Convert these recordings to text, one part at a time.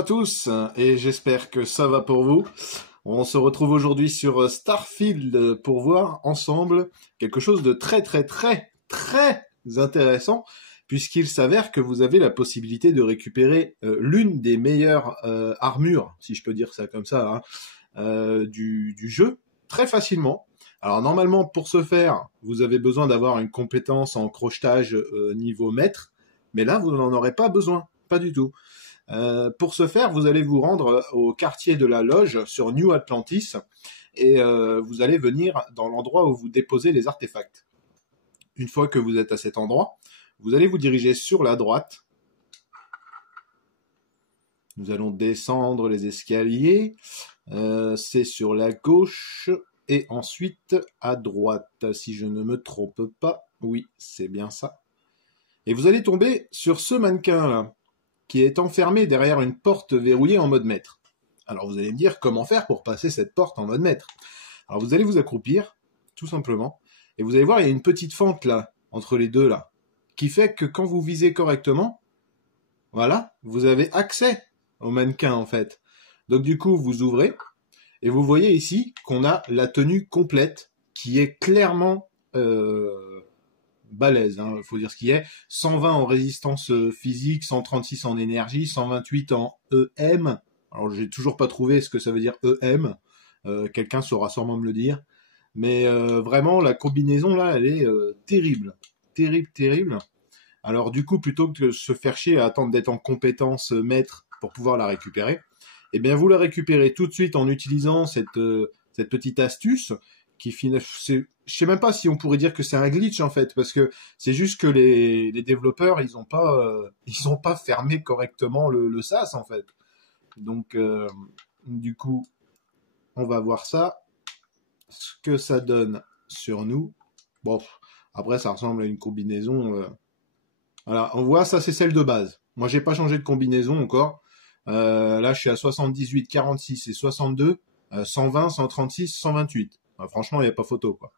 à tous, et j'espère que ça va pour vous. On se retrouve aujourd'hui sur Starfield pour voir ensemble quelque chose de très intéressant, puisqu'il s'avère que vous avez la possibilité de récupérer l'une des meilleures armures, si je peux dire ça comme ça, du jeu, très facilement. Alors normalement, pour ce faire, vous avez besoin d'avoir une compétence en crochetage niveau maître, mais là, vous n'en aurez pas besoin, pas du tout. Pour ce faire, vous allez vous rendre au quartier de la Loge sur New Atlantis et vous allez venir dans l'endroit où vous déposez les artefacts. Une fois que vous êtes à cet endroit, vous allez vous diriger sur la droite. Nous allons descendre les escaliers. C'est sur la gauche et ensuite à droite, si je ne me trompe pas. Oui, c'est bien ça. Et vous allez tomber sur ce mannequin-là, qui est enfermé derrière une porte verrouillée en mode maître. Alors vous allez me dire comment faire pour passer cette porte en mode maître. Alors vous allez vous accroupir, tout simplement, et vous allez voir, il y a une petite fente là, entre les deux là, qui fait que quand vous visez correctement, voilà, vous avez accès au mannequin en fait. Donc du coup, vous ouvrez, et vous voyez ici qu'on a la tenue complète, qui est clairement balèze, hein, faut dire ce qui est. 120 en résistance physique, 136 en énergie, 128 en EM. Alors j'ai toujours pas trouvé ce que ça veut dire EM. Quelqu'un saura sûrement me le dire. Mais vraiment la combinaison là, elle est terrible, terrible. Alors du coup, plutôt que de se faire chier à attendre d'être en compétence maître pour pouvoir la récupérer, eh bien vous la récupérez tout de suite en utilisant cette petite astuce qui je sais même pas si on pourrait dire que c'est un glitch en fait, parce que c'est juste que les développeurs ils ont pas fermé correctement le sas en fait. Donc du coup on va voir ça, ce que ça donne sur nous. Bon, après ça ressemble à une combinaison. Voilà, on voit ça, c'est celle de base. Moi j'ai pas changé de combinaison encore. Là je suis à 78, 46 et 62, 120, 136, 128. Franchement, il n'y a pas photo, quoi.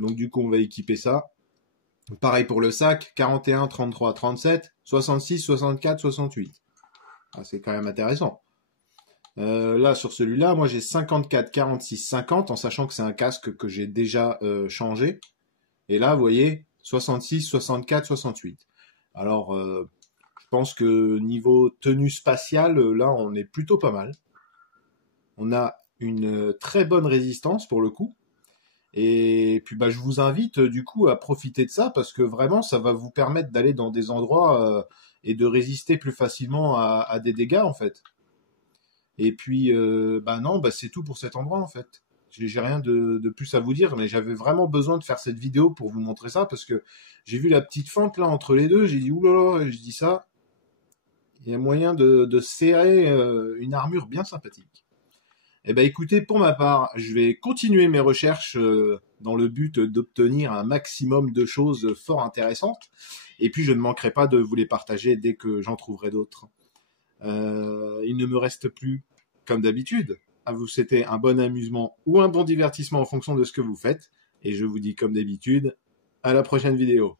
Donc, du coup, on va équiper ça. Pareil pour le sac, 41, 33, 37, 66, 64, 68. Ah, c'est quand même intéressant. Là, sur celui-là, moi, j'ai 54, 46, 50, en sachant que c'est un casque que j'ai déjà changé. Et là, vous voyez, 66, 64, 68. Alors, je pense que niveau tenue spatiale, là, on est plutôt pas mal. On a une très bonne résistance pour le coup. Et puis je vous invite du coup à profiter de ça parce que vraiment ça va vous permettre d'aller dans des endroits et de résister plus facilement à des dégâts en fait. Et puis non, c'est tout pour cet endroit en fait. J'ai rien de plus à vous dire, mais j'avais vraiment besoin de faire cette vidéo pour vous montrer ça parce que j'ai vu la petite fente là entre les deux, j'ai dit oulala, je dis ça, il y a moyen de serrer une armure bien sympathique. Eh ben écoutez, pour ma part, je vais continuer mes recherches dans le but d'obtenir un maximum de choses fort intéressantes. Et puis je ne manquerai pas de vous les partager dès que j'en trouverai d'autres. Il ne me reste plus, comme d'habitude, à vous souhaiter un bon amusement ou un bon divertissement en fonction de ce que vous faites. Et je vous dis comme d'habitude, à la prochaine vidéo.